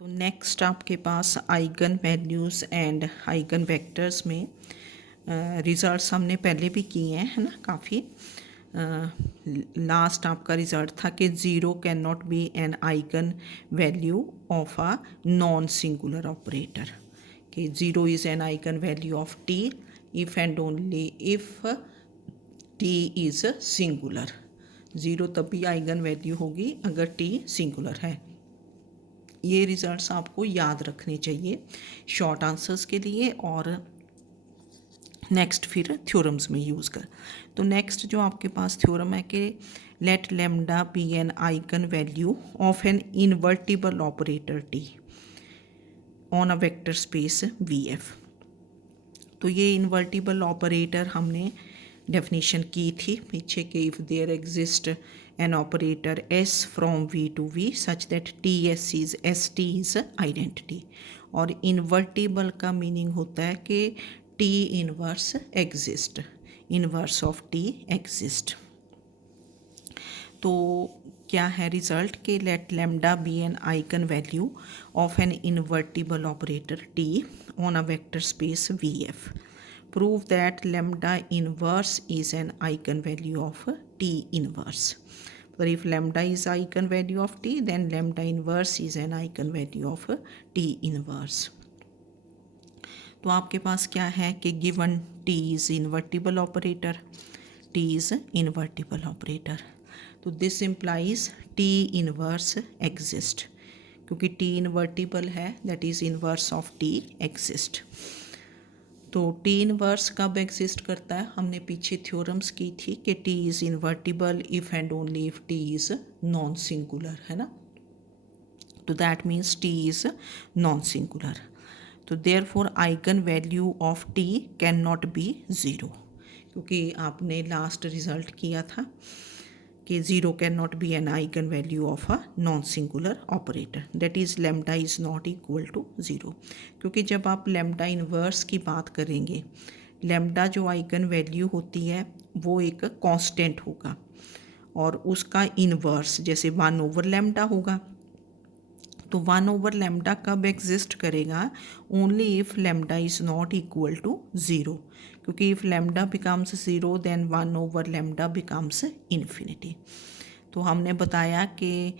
तो नेक्स्ट आपके पास eigen values and eigen vectors में रिज़ल्ट्स हमने पहले भी किए हैं, है ना, काफ़ी। लास्ट आपका रिज़ल्ट था कि zero can not be an eigen value of a non singular operator, कि zero is an eigen value of T if and only if T is singular. Zero तभी आइगन वैल्यू होगी अगर T singular है। ये results आपको याद रखने चाहिए शॉर्ट आंसर्स के लिए और नेक्स्ट फिर थ्योरम्स में यूज़ कर। तो नेक्स्ट जो आपके पास थ्योरम है कि let lambda be an eigen value of an invertible operator T on a vector space V F. तो ये इन्वर्टिबल ऑपरेटर हमने डेफिनेशन की थी पीछे कि if there exist an operator S from V to V such that T S T is identity. और invertible का meaning होता है कि T inverse exist, inverse of T exist. तो क्या है रिजल्ट के let lambda be an eigen value of an invertible operator T on a vector space Vf. Prove that lambda inverse is an eigenvalue of T inverse. But if lambda is eigenvalue of T, then lambda inverse is an eigenvalue of T inverse. तो आपके पास क्या है कि given T is invertible operator, T is invertible operator. तो this implies T inverse exist. क्योंकि T invertible है that is inverse of T exist. तो T inverse कब एग्जिस्ट करता है, हमने पीछे थ्योरम्स की थी कि T is invertible if and only if T is non singular, है ना। तो that means T is non singular. तो therefore eigen value of T can not be zero, क्योंकि आपने लास्ट रिजल्ट किया था कि zero can not be an eigen value of a non singular operator, that is lambda is not equal to zero. क्योंकि जब आप lambda inverse की बात करेंगे, लेमडा जो आइगन वैल्यू होती है वो एक कांस्टेंट होगा और उसका इन्वर्स जैसे 1/लेमडा होगा। तो 1/लेमडा कब एग्जिस्ट करेगा, only if lambda is not equal to zero, क्योंकि if lambda becomes zero then 1/लेमडा बिकम्स इन्फिनिटी। तो हमने बताया कि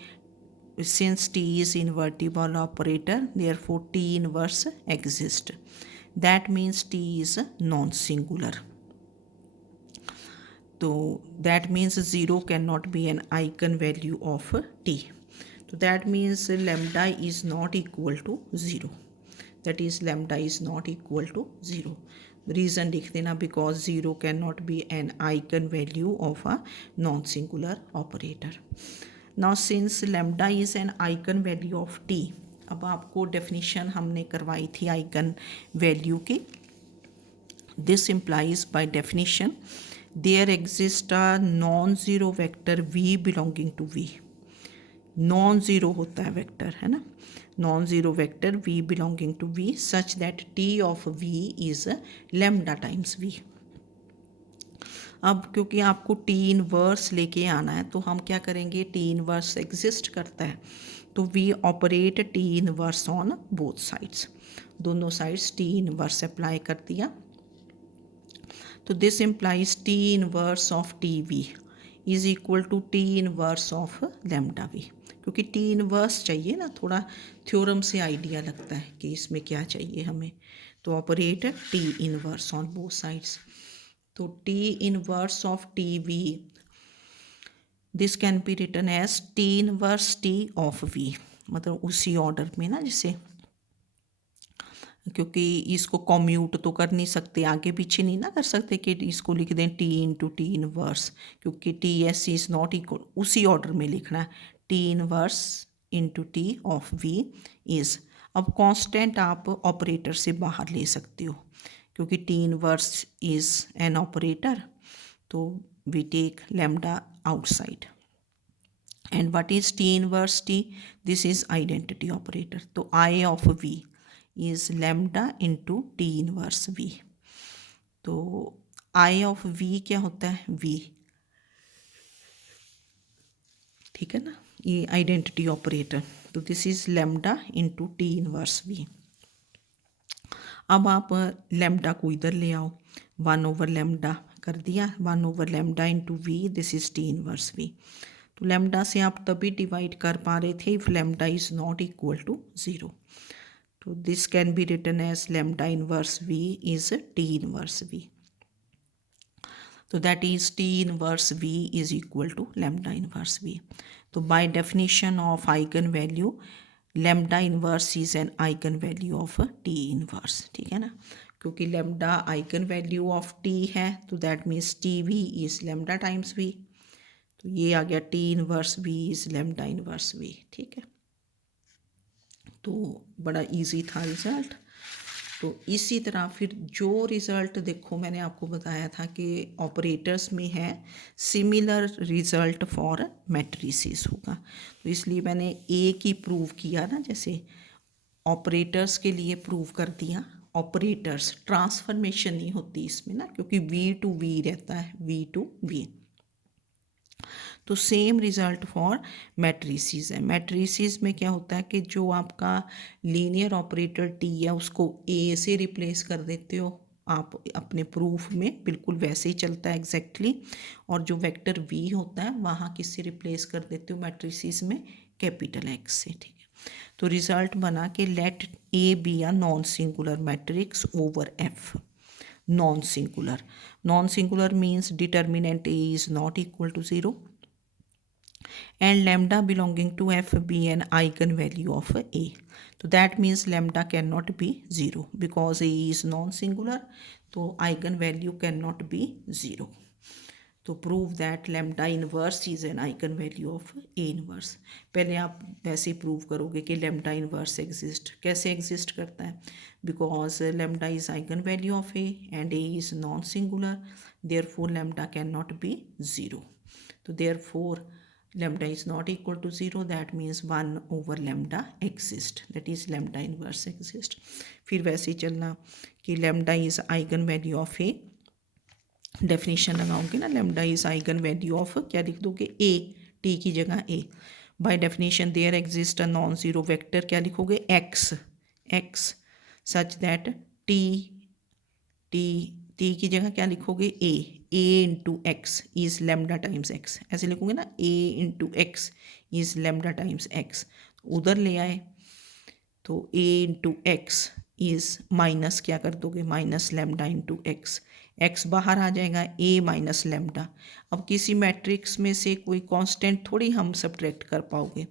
since T is invertible operator therefore T inverse exist, that means T is non singular. तो that means zero can not be an eigen value of T. So that means lambda is not equal to 0. That is lambda is not equal to 0. Reason लिख देना because 0 cannot be an eigenvalue of a non-singular operator. Now since lambda is an eigenvalue of t, अब आपको definition हमने करवाई थी eigen value की। This implies by definition there exists a non-zero vector v belonging to v. Non zero होता है vector, है ना, non zero vector v belonging to v such that t of v is lambda times v। अब क्योंकि आपको t inverse लेके आना है तो हम क्या करेंगे, t इनवर्स एग्जिस्ट करता है तो v operate t inverse on both sides, दोनों साइड्स t इनवर्स अप्लाई कर दिया। तो this implies t inverse of T V is equal to T inverse of lambda V, क्योंकि टी इनवर्स चाहिए ना, थोड़ा थ्योरम से आइडिया लगता है कि इसमें क्या चाहिए हमें। तो operate T inverse on both sides. तो T inverse of T V this can be written as T inverse T of V, मतलब उसी ऑर्डर में ना, जैसे क्योंकि इसको कॉम्यूट तो कर नहीं सकते, आगे पीछे नहीं ना कर सकते कि इसको लिख दें टी इंटू टी इनवर्स, क्योंकि T S is not equal, उसी ऑर्डर में लिखना है, T inverse into T of V is. अब कांस्टेंट आप ऑपरेटर से बाहर ले सकते हो, क्योंकि T inverse is an operator, तो we take lambda outside. And what is T inverse T, this is identity operator. तो I of V is lambda into T inverse V. तो आई ऑफ वी क्या होता है, we, ठीक है ना, ये आइडेंटिटी ऑपरेटर। तो this is lambda into T inverse V. अब आप लेमडा को इधर ले आओ, 1/λ कर दिया, 1/λ into V, this is T inverse V. तो लेमडा से आप तभी डिवाइड कर पा रहे थे if lambda is not equal to 0। तो this can be written as lambda inverse V is T inverse V. तो that is T inverse V is equal to lambda inverse V. तो by definition of eigen value lambda inverse is an eigen value of T inverse, ठीक है ना, क्योंकि lambda eigen value of T है तो that means T V is lambda times V. तो ये आ गया T inverse V is lambda inverse V, ठीक है। तो बड़ा इजी था रिज़ल्ट। तो इसी तरह फिर जो रिज़ल्ट देखो मैंने आपको बताया था कि ऑपरेटर्स में है सिमिलर रिज़ल्ट फॉर मैट्रिसेस होगा, तो इसलिए मैंने एक ही प्रूव किया ना, जैसे ऑपरेटर्स के लिए प्रूव कर दिया। ऑपरेटर्स ट्रांसफॉर्मेशन नहीं होती इसमें ना, क्योंकि वी टू वी रहता है, वी टू वी। तो सेम रिज़ल्ट फॉर मैट्रिसेस है। मैट्रिसेस में क्या होता है कि जो आपका लीनियर ऑपरेटर टी है उसको ए से रिप्लेस कर देते हो आप अपने प्रूफ में, बिल्कुल वैसे ही चलता है एग्जैक्टली। और जो वेक्टर वी होता है वहाँ किससे रिप्लेस कर देते हो मैट्रिसेस में, कैपिटल एक्स से, ठीक है। तो रिज़ल्ट बना कि let A be a non singular matrix over F. Non singular, non singular means determinant A is not equal to 0 and lambda belonging to f be an eigenvalue of a. So that means lambda cannot be 0 because a is non-singular, तो eigenvalue cannot be 0. तो prove that lambda inverse is an eigenvalue of a inverse. पहले आप वैसे prove करोगे कि lambda inverse exist, कैसे exist करता है, because lambda is eigenvalue of a and a is non-singular, therefore lambda cannot be 0. तो therefore lambda is not equal to 0, that means 1/λ exist, that is lambda inverse exist. फिर वैसे ही चलना कि lambda is eigen value of a, definition लगाओगे ना, lambda is eigen value of, क्या लिख दोगे, a, t की जगह a। By definition there exist a non zero vector, क्या लिखोगे, x सच दैट t की जगह क्या लिखोगे, a into x is lambda times x, ऐसे लिखोगे ना, a into x is lambda times x. उधर ले आए तो a into x is minus, क्या कर दोगे, minus lambda into x, x बाहर आ जाएगा, a माइनस लेमडा। अब किसी मैट्रिक्स में से कोई कांस्टेंट थोड़ी हम सब्ट्रैक्ट कर पाओगे,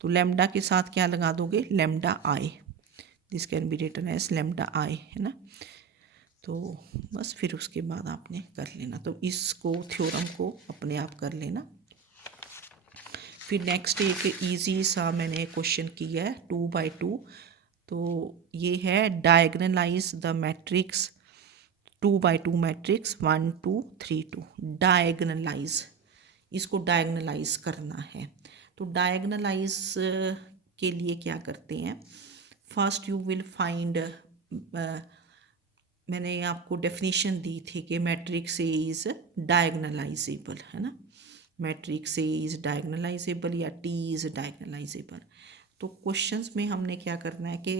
तो लेमडा के साथ क्या लगा दोगे, lambda I, this can be written as lambda I, है ना। तो बस फिर उसके बाद आपने कर लेना, तो इसको थ्योरम को अपने आप कर लेना। फिर नेक्स्ट एक इजी सा मैंने क्वेश्चन किया है 2x2, तो ये है diagonalise the matrix 2x2 matrix 1 2 3 2। Diagonalise, इसको डायगनलाइज करना है। तो डायगनलाइज के लिए क्या करते हैं, फर्स्ट यू विल फाइंड, मैंने आपको डेफिनेशन दी थी कि मैट्रिक्स ए इज़ डायगनलाइजेबल, है ना, मैट्रिक्स ए इज़ डायगनलाइजेबल या टी इज़ डायगनलाइजेबल। तो क्वेश्चंस में हमने क्या करना है कि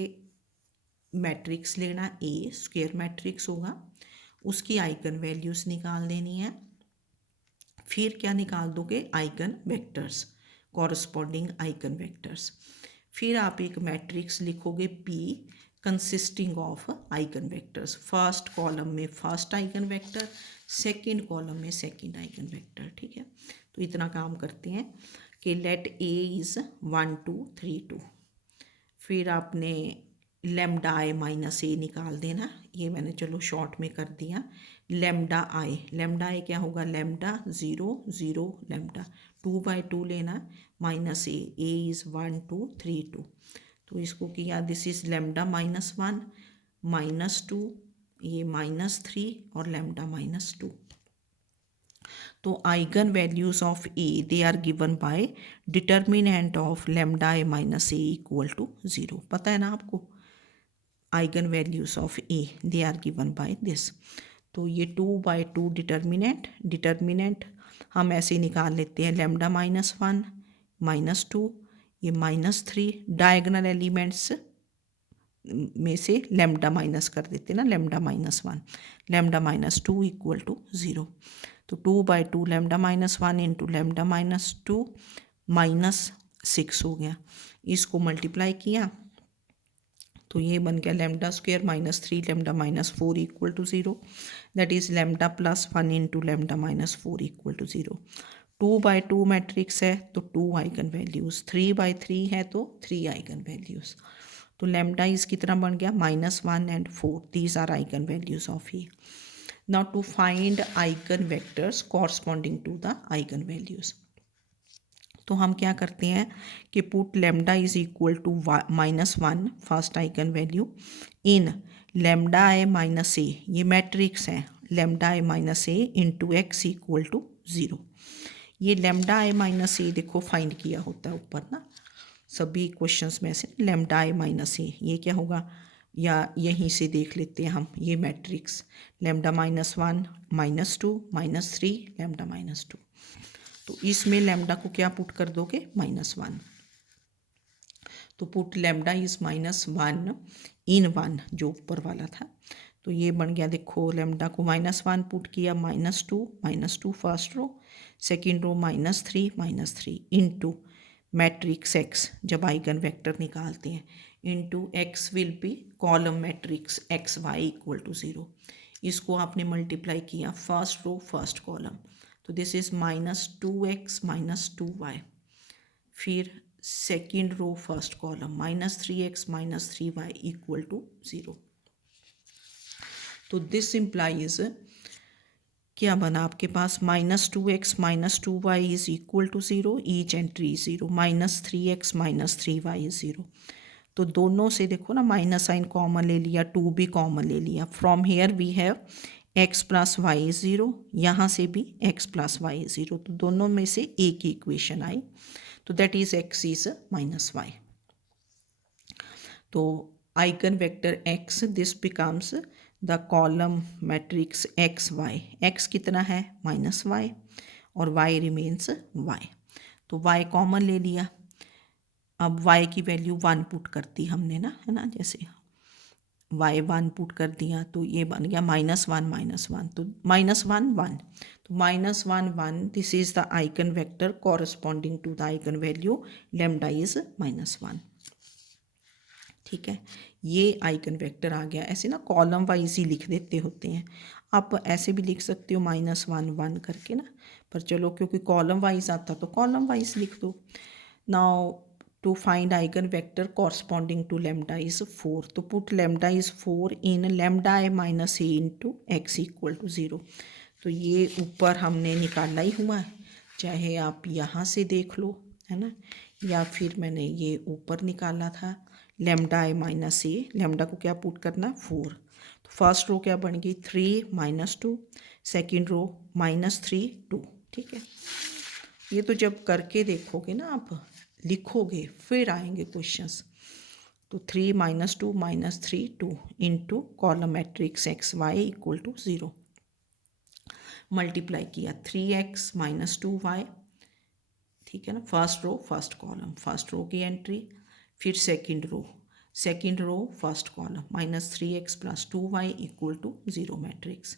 मैट्रिक्स लेना, ए स्क्वायर मैट्रिक्स होगा, उसकी आइगन वैल्यूज़ निकाल देनी है, फिर क्या निकाल दोगे, eigen vectors, corresponding eigen vectors. फिर आप एक मैट्रिक्स लिखोगे P consisting of eigen vectors, first column में first eigen vector, second column में सेकंड आइगन वेक्टर, ठीक है। तो इतना काम करते हैं कि लेट ए इज़ 1 2 3 2, फिर आपने लेमडा आई माइनस ए निकाल देना, ये मैंने चलो शॉर्ट में कर दिया। लेमडा आई क्या होगा, लेमडा 0 0 लेमडा, 2/2 लेना, माइनस ए इज़ 1 2 3 2, तो इसको किया, दिस इज़ लेमडा -1 -2, ये -3 और लेमडा -2। तो eigen values of A they are given by determinant of lambda I minus A equal to 0, पता है ना आपको, eigen values of A they are given by this. तो ये 2/2 डिटर्मिनेंट हम ऐसे निकाल लेते हैं, लेमडा -1 -2, ये -3 डायगनल एलिमेंट्स में से लेमडा माइनस कर देते ना, लेमडा -1, लेमडा -2 इक्वल टू 0। तो 2/2 लेमडा -1 इंटू लेमडा -2 -6 हो गया। इसको मल्टीप्लाई किया तो ये बन गया lambda square -3 lambda -4 equal to 0, that is lambda +1 into lambda -4 equal to 0। 2/2 matrix है तो 2 आइगन वैल्यूज़, 3/3 है तो 3 आइगन वैल्यूज़। तो लेमडा इस कितना बन गया -1 and 4, these are eigen values of E. Now to find eigen vectors corresponding to the eigen values, तो हम क्या करते हैं कि put lambda is equal to -1 first eigen value in lambda I minus A, ये मैट्रिक्स है, lambda I minus A into X equal to 0। ये lambda I minus ए देखो फाइंड किया होता है ऊपर ना सभी क्वेश्चंस में से, लेमडा आई माइनस ए, ये क्या होगा, या यहीं से देख लेते हैं हम, ये मैट्रिक्स लेमडा -1 -2 -3 लेमडा -2, तो इसमें लेमडा को क्या पुट कर दोगे -1, तो पुट लेमडा इज -1 इन 1 जो ऊपर वाला था, तो ये बन गया देखो लेमडा को -1 पुट किया -2 first row, second row -3 into matrix X, जब आइगन वेक्टर निकालते हैं, into X will be column matrix X Y equal to 0। इसको आपने मल्टीप्लाई किया फर्स्ट रो फर्स्ट कॉलम, तो दिस इज -2x -2y, फिर second row first column -3x -3y equal to 0। तो this implies क्या बना आपके पास -2x -2y is equal to 0, each entry 0, -3x -3y is 0। तो दोनों से देखो ना माइनस साइन कॉमन ले लिया, 2 भी कॉमन ले लिया, from here we have x + y 0, यहाँ से भी x + y 0, तो दोनों में से एक ही इक्वेशन आई, तो that is x is -y। तो eigen vector x this becomes the column matrix X Y, X कितना है -y और y रिमेन्स y, तो y कॉमन ले लिया, अब y की वैल्यू 1 पुट कर दी हमने ना, है ना, जैसे y 1 पुट कर दिया तो ये बन गया -1 तो -1 1, तो -1 this is the eigen vector corresponding to the eigen value lambda is -1। ठीक है, ये आइगन वेक्टर आ गया। ऐसे ना कॉलम वाइज ही लिख देते होते हैं, आप ऐसे भी लिख सकते हो -1 1 करके ना, पर चलो क्योंकि कॉलम वाइज आता तो कॉलम वाइज लिख दो। Now to find eigenvector corresponding to lambda is 4, तो put lambda is 4 in lambda I minus a into x equal to 0। तो ये ऊपर हमने निकाला ही हुआ है, चाहे आप यहाँ से देख लो, है ना, या फिर मैंने ये ऊपर निकाला था lambda I minus a, lambda को क्या पुट करना 4, तो फर्स्ट रो क्या बन गई 3 -2, सेकेंड रो -3 2। ठीक है, ये तो जब करके देखोगे ना आप लिखोगे फिर आएंगे क्वेश्चंस, तो 3 -2 -3 2 into column matrix X Y equal to 0, multiply किया 3x -2y, ठीक है ना, first row first column, first row की एंट्री, फिर second row first column -3x + 2y equal to 0 matrix,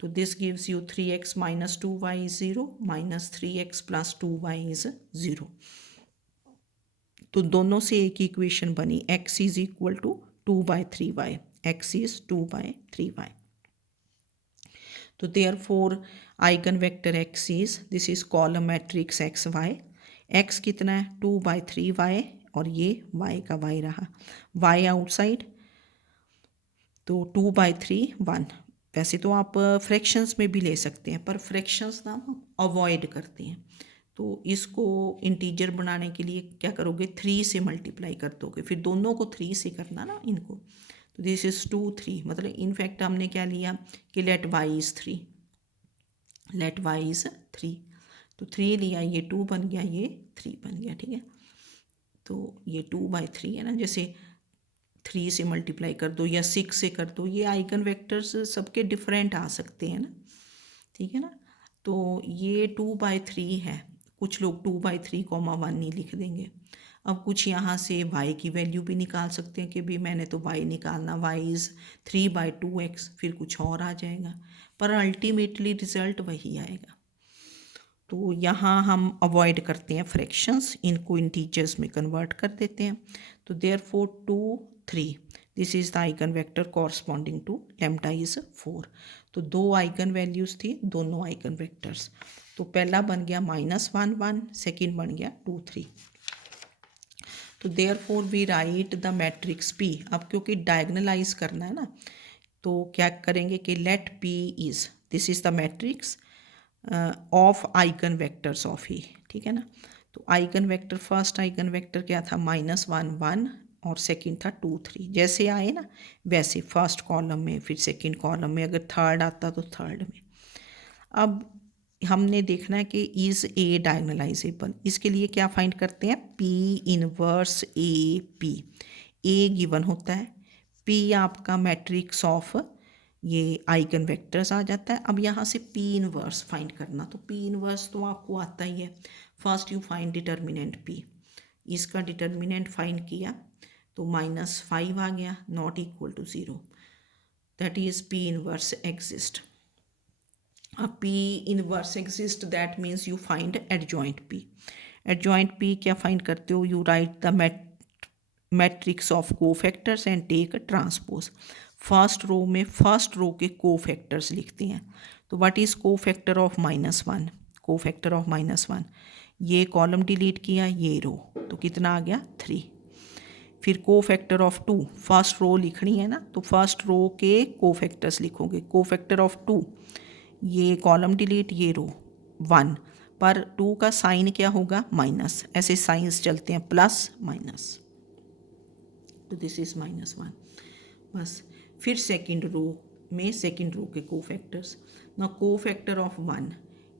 तो this gives you 3x -2y is 0 -3x + 2y is 0। तो दोनों से एक इक्वेशन बनी, x is equal to 2/3y, x is 2/3y। तो therefore eigen vector x is, this is column matrix X Y, x कितना है 2/3y और ये y का y रहा, y आउटसाइड, तो 2/3 1। वैसे तो आप फ्रैक्शंस में भी ले सकते हैं, पर फ्रैक्शंस ना हम अवॉइड करते हैं, तो इसको इंटीजर बनाने के लिए क्या करोगे 3 से मल्टीप्लाई कर दोगे, फिर दोनों को 3 से करना ना इनको, तो दिस इज 2 3, मतलब इनफैक्ट हमने क्या लिया कि let y is 3, let y is 3, तो 3 लिया, ये 2 बन गया, ये 3 बन गया। ठीक है, तो ये 2/3 है ना, जैसे 3 से मल्टीप्लाई कर दो या 6 से कर दो, ये आइगन वेक्टर्स सबके डिफरेंट आ सकते हैं ना, ठीक है ना, तो ये 2/3 है, कुछ लोग 2/3 1 नहीं लिख देंगे। अब कुछ यहाँ से y की वैल्यू भी निकाल सकते हैं कि भी मैंने तो y निकालना, y इज़ 3/2x, फिर कुछ और आ जाएगा, पर अल्टीमेटली रिजल्ट वही आएगा। तो यहाँ हम अवॉइड करते हैं फ्रैक्शंस, इनको इंटीजर्स में कन्वर्ट कर देते हैं। तो therefore 2 3 this is the eigen vector corresponding to lambda is 4। तो दो आइगन वैल्यूज़ थी, दोनों आइगन वेक्टर्स। तो पहला बन गया -1 1, सेकेंड बन गया 2 3। तो therefore we write the matrix P। अब क्योंकि डायगनलाइज करना है ना, तो क्या करेंगे कि let P is, this is the matrix of eigen vectors of ही, ठीक है ना। तो eigen vector, first eigen vector क्या था, -1 1 और सेकंड था 2 3। जैसे आए ना वैसे फर्स्ट कॉलम में, फिर सेकंड कॉलम में, अगर थर्ड आता तो थर्ड में। अब हमने देखना है कि इज़ ए डायगनलाइजेबल। इसके लिए क्या फाइंड करते हैं, P inverse A P. A given होता है, P आपका मैट्रिक्स ऑफ ये आइगन वेक्टर्स आ जाता है। अब यहाँ से P इनवर्स फाइंड करना, तो P इनवर्स तो आपको आता ही है। First you find determinant P, इसका डिटर्मिनेंट फाइंड किया तो -5 आ गया, not equal to 0, that is P inverse exist. अब P inverse exist, that means you find adjoint P। Adjoint P क्या फाइंड करते हो, you write the matrix of cofactors and take transpose. First row में first row के cofactors लिखते हैं। तो what is cofactor of -1, cofactor of -1, ये column delete किया, ये रो, तो कितना आ गया 3। फिर कोफैक्टर ऑफ 2, फर्स्ट रो लिखनी है ना, तो फर्स्ट रो के कोफैक्टर्स लिखोगे। कोफैक्टर ऑफ 2, ये कॉलम डिलीट, ये रो 1, पर 2 का साइन क्या होगा, माइनस, ऐसे साइंस चलते हैं, प्लस माइनस, तो दिस इज़ -1 बस। फिर सेकंड रो में सेकंड रो के कोफैक्टर्स, ना कोफैक्टर ऑफ 1,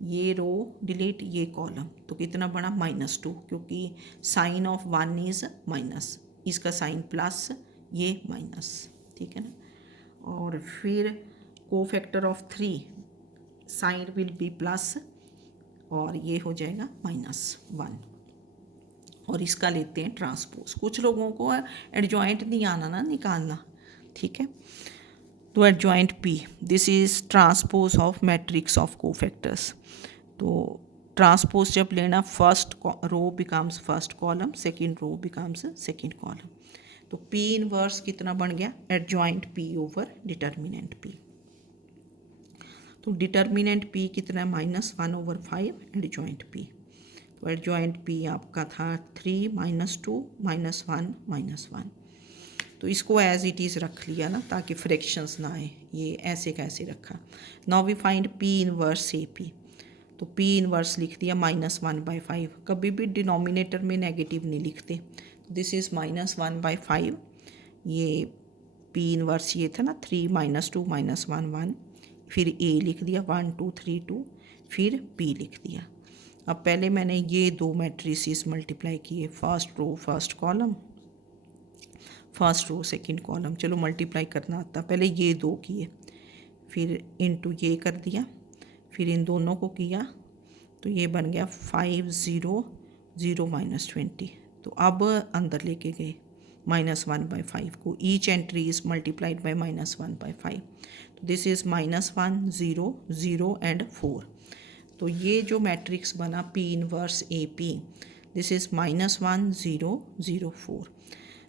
ये रो डिलीट, ये कॉलम, तो कितना बड़ा, -2, क्योंकि साइन ऑफ 1 इज़ माइनस, इसका साइन प्लस, ये माइनस, ठीक है ना। और फिर cofactor of 3, sign will be plus और ये हो जाएगा -1, और इसका लेते हैं ट्रांसपोज। कुछ लोगों को एडजॉइंट नहीं आना ना निकालना, ठीक है। तो adjoint P, this is transpose of matrix of cofactors. तो ट्रांसपोज जब लेना, first row becomes first column, second row becomes second column. तो P इनवर्स कितना बन गया, adjoint P over determinant P। तो डिटर्मिनेंट P कितना है, -1/5 एडजॉइंट P। तो एडजॉइंट P आपका था 3 -2 -1 -1। तो इसको एज इट इज़ रख लिया ना, ताकि फ्रैक्शंस ना आए, ये ऐसे कैसे रखा। Now we find P inverse A P. तो P इनवर्स लिख दिया -1/5। कभी भी डिनोमिनेटर में नेगेटिव नहीं लिखते, दिस इज़ -1/5। ये P इनवर्स ये था ना, 3 -2 -1 1, फिर A लिख दिया 1 2 3 2, फिर P लिख दिया। अब पहले मैंने ये दो मैट्रिसेस मल्टीप्लाई किए, first row first column, first row second column, चलो मल्टीप्लाई करना आता, पहले ये दो किए, फिर इनटू ये कर दिया, फिर इन दोनों को किया, तो ये बन गया 5 0 0 -20। तो अब अंदर लेके गए -1/5 को, each entry is multiplied by -1/5। तो दिस इज़ -1 0 0 एंड 4। तो ये जो मैट्रिक्स बना P inverse A P, this is -1 0 0 4।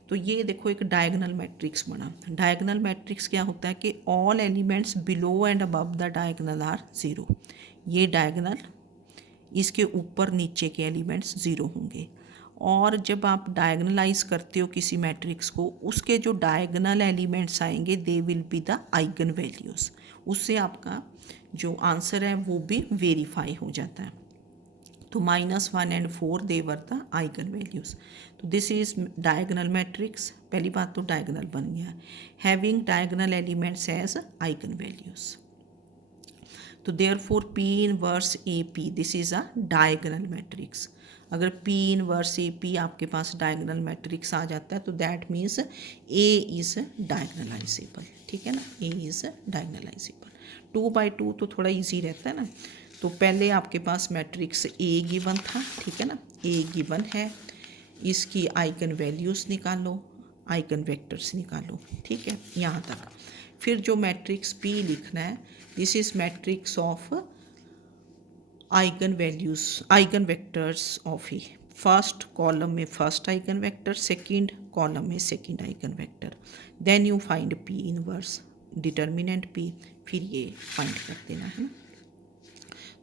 तो ये देखो एक डायगनल मैट्रिक्स बना। डायगनल मैट्रिक्स क्या होता है कि all elements below and above the diagonal are 0। ये डायगनल, इसके ऊपर नीचे के एलिमेंट्स 0 होंगे। और जब आप डायगनलाइज करते हो किसी मैट्रिक्स को, उसके जो डायगनल एलिमेंट्स आएंगे they will be the eigen values. उससे आपका जो आंसर है वो भी वेरीफाई हो जाता है। तो -1 and 4 they were the eigen values. तो दिस इज डायगनल मैट्रिक्स। पहली बात तो डायगनल बन गया, having diagonal elements as eigen values. तो therefore P inverse A P, this is a diagonal matrix. अगर P इनवर्स ए पी आपके पास डायगनल मैट्रिक्स आ जाता है तो that means A is diagonalizable, ठीक है ना, A इज़ डायगनलाइजेबल। 2/2 तो थोड़ा इजी रहता है ना। तो पहले आपके पास मैट्रिक्स A गिवन था, ठीक है ना, A गिवन है, इसकी आइगन वैल्यूज़ निकालो, आइगन वेक्टर्स निकालो, ठीक है, यहाँ तक। फिर जो मैट्रिक्स P लिखना है, this is matrix of eigen values, eigen vectors of E। First column में first eigen vector, second column में second eigen vector, then you find P inverse, determinant P, फिर ये फाइंड कर देना है ना।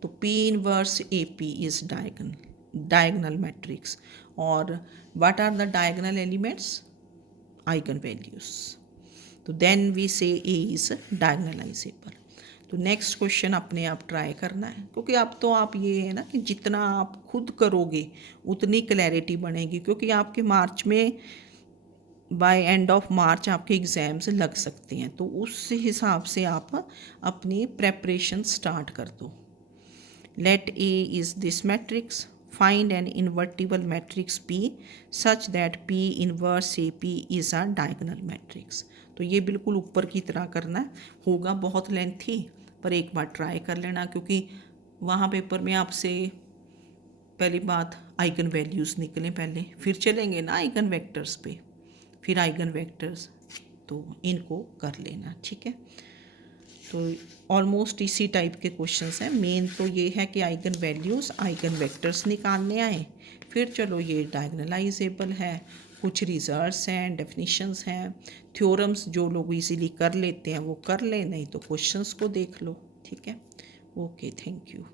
तो P inverse AP is diagonal matrix, और what are the diagonal elements, eigen values. तो then we say A is diagonalizable. तो नेक्स्ट क्वेश्चन अपने आप ट्राई करना है, क्योंकि अब तो आप ये है ना कि जितना आप खुद करोगे उतनी क्लैरिटी बनेगी, क्योंकि आपके मार्च में बाय एंड ऑफ मार्च आपके एग्ज़ाम्स लग सकते हैं, तो उस हिसाब से आप अपनी प्रेपरेशन स्टार्ट कर दो। Let A is this matrix, find an invertible matrix P such that P inverse AP is a diagonal matrix. तो ये बिल्कुल ऊपर की तरह करना है, होगा बहुत लेंथी, पर एक बार ट्राई कर लेना, क्योंकि वहाँ पेपर में आपसे पहली बात आइगन वैल्यूज़ निकलें पहले, फिर चलेंगे ना आइगन वेक्टर्स पे, फिर आइगन वेक्टर्स, तो इनको कर लेना, ठीक है। तो ऑलमोस्ट इसी टाइप के क्वेश्चंस हैं। मेन तो ये है कि आइगन वैल्यूज़, आइगन वेक्टर्स निकालने आए, फिर चलो ये डायगनलाइजेबल है, कुछ रिजल्ट्स हैं, डेफिनेशंस हैं, थ्योरम्स जो लोग इजीली कर लेते हैं वो कर लें, नहीं तो क्वेश्चंस को देख लो, ठीक है। Okay, thank you.